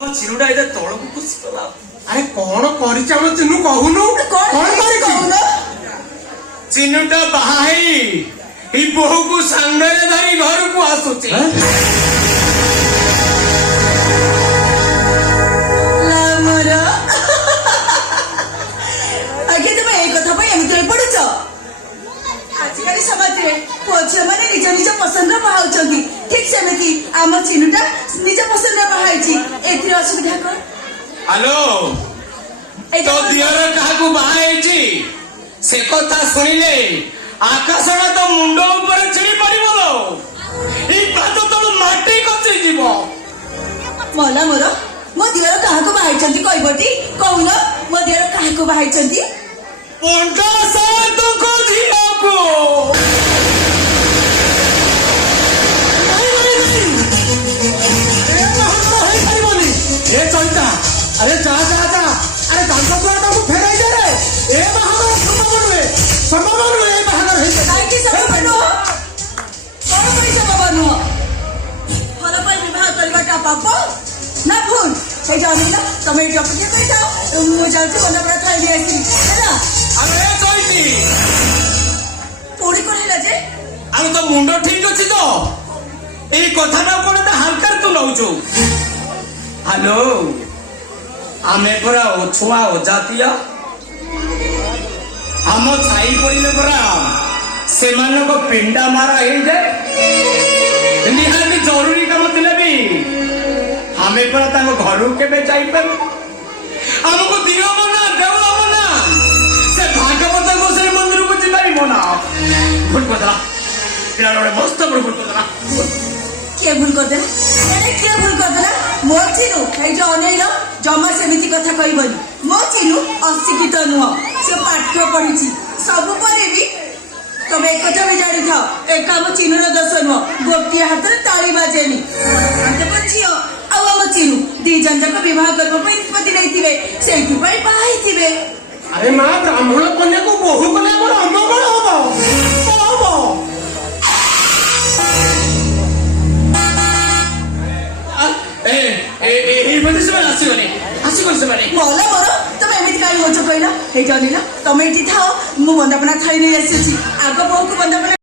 ଚିରୁଟା ଏଇଟା ତଳକୁ ଖୁସିଗଲା। ଆରେ କଣ କରିଛ ଆମ ଚିନୁ କହୁନୁ? କଣ କରିଛି? ଚିନୁଟା ବାହା ହେଇ ଏଇ ବୋହୂକୁ ସାଙ୍ଗରେ ଧରି ଘରକୁ ଆସୁଛି। ଆଜ୍ଞା ତମେ ଏଇ କଥା ପାଇଁ ଏମିତି ହୋଇ ପଡୁଛ? ଆଜିକାଲି ସମାଜରେ ପୁଅ ଝିଅ ମାନେ ନିଜ ନିଜ ପସନ୍ଦର ବାହା ହଉଛନ୍ତି, ଠିକ ସେମିତି ଆମ ଚିନୁଟା ନିଜ ପସନ୍ଦର ବାହା ହେଇଛି। ଏଥିରେ ଅସୁବିଧା କଣ? ହ୍ୟାଲୋ, ତୋ ଦିଅର କାହାକୁ ବାହା ହେଇଛି ସେ କଥା ଶୁଣିଲେ ଆକାଶଟା ତ ମୁଣ୍ଡ ଉପରେ ଛିଡ଼ି ପଡିବ। ଏଇ ପାଦ ତଳୁ ମାଟି ଖସି ଯିବ। ମଲା ମୋର, ମୋ ଦିଅର କାହାକୁ ବାହା ହେଇଛନ୍ତି କହିବଟି? କହୁନ ମୋ ଦିଅର କାହାକୁ ବାହା ହେଇଛନ୍ତି? ପଣ୍ଡା ସାଧୁଙ୍କ ଝିଅକୁ। ଏ ଚଳିତା, ଆରେ ଯା ଯା ଯା, ଆରେ ତାଙ୍କ ଦ୍ୱାରା ତାଙ୍କୁ ଫେରାଇ ଦେ ରେ। ଏ ବାହାଘର ସମ୍ଭବ ନୁହେଁ, ସମ୍ଭବ ନୁହେଁ ଏ ବାହାଘର ହେଇଛି। କାହିଁକି ସମ୍ଭବ ନୁହଁ? କଣ ପାଇଁ ସମ୍ଭବ ନୁହଁ? ଭଲ ପାଇଁ ବିବାହ କରିବାଟା ପାପ ନା ଭୁଲ? ଏଇ ଜାଣିଲ, ତମେ ଏଇଠି ଅପେକ୍ଷା କରିଥାଅ, ମୁଁ ଯାଉଛି ବନ୍ଦାପଡ଼ା ଥାଇ ନେଇ ଆସିବି ହେଲା। ଆରେ ଚଳିତି, ପୁଣି କଣ ହେଲା ଯେ? ଆରେ ତୋ ମୁଣ୍ଡ ଠିକ ଅଛି ତ? ଏଇ କଥାଟା କଣ ଏତେ ହାଲକାରେ ତୁ ନଉଛୁ? ହ୍ୟାଲୋ, ଆମେ ପରା ଅଛୁଆ ଅଜାତିଆ। ଆମ ଛାଇ ପଡ଼ିଲେ ପରା ସେମାନଙ୍କ ପିଣ୍ଡା ମାରା ହେଇଯାଏ। ନିହାତି ଜରୁରୀ କାମ ଥିଲେ ବି ଆମେ ପରା ତାଙ୍କ ଘରକୁ କେବେ ଯାଇପାରୁ? ଆମକୁ ଦିଅ ମନା ଦେଉଳ ମନା, ସେ ଭାଗବତ ଗୋସାଇ ମନ୍ଦିରକୁ ଯିପାରିବ ନା। ଭୁଲ କରିଦେଲା ପିଲାଟା, ଗୋଟେ ମସ୍ତ ଭୁଲ କରିଦେଲା। କିଏ ଭୁଲ କରିଦେଲା? କିଏ ଭୁଲ କରିଦେଲା? ମୋ ଚିନୁ ଏଇଠି ଅନେଇଲ, ଜମା ସେମିତି କଥା କହିବନି। ମୋ ଚିନୁ ଅଶିକ୍ଷିତ ନୁହଁ, ସେ ପାଠ ପଢିଛି। ସବୁ ପରେ ବି ତମେ ଏକଥା ବି ଜାଣିଥାଅ, ଏକା ଆମ ଚିନୁର ଦୋଷ ନୁହଁ। ଗୋଟିଏ ହାତରେ ତାଳି ବାଜେନି। ଝିଅ ଆଉ ଆମ ଚିନୁ ଦି ଜଣ ଯାକ ବିବାହ କରିବା ପାଇଁ ନିଷ୍ପତ୍ତି ନେଇଥିବେ, ସେଇଥିପାଇଁ ବାହା ହେଇଥିବେ। ଆରେ ମା, ବ୍ରାହ୍ମଣ କନ୍ୟାକୁ ବୋହୂ କଲେ ଆମର ଅମଙ୍ଗଳ ହବ। କଣ ହବ? ଆସିଗଲେ ଆସିଗଲେ ସେମାନେ। ଭଲ ମୋର, ତମେ ଏମିତି କାହିଁ ହଉଛ କହିଲ? ହେଇ ଜାଣିଲ, ତମେ ଏଠି ଥାଅ, ମୁଁ ବନ୍ଦାପନା ଖାଇ ନେଇ ଆସିଛି। ଆଗ ବୋହୂକୁ ବନ୍ଦାପନା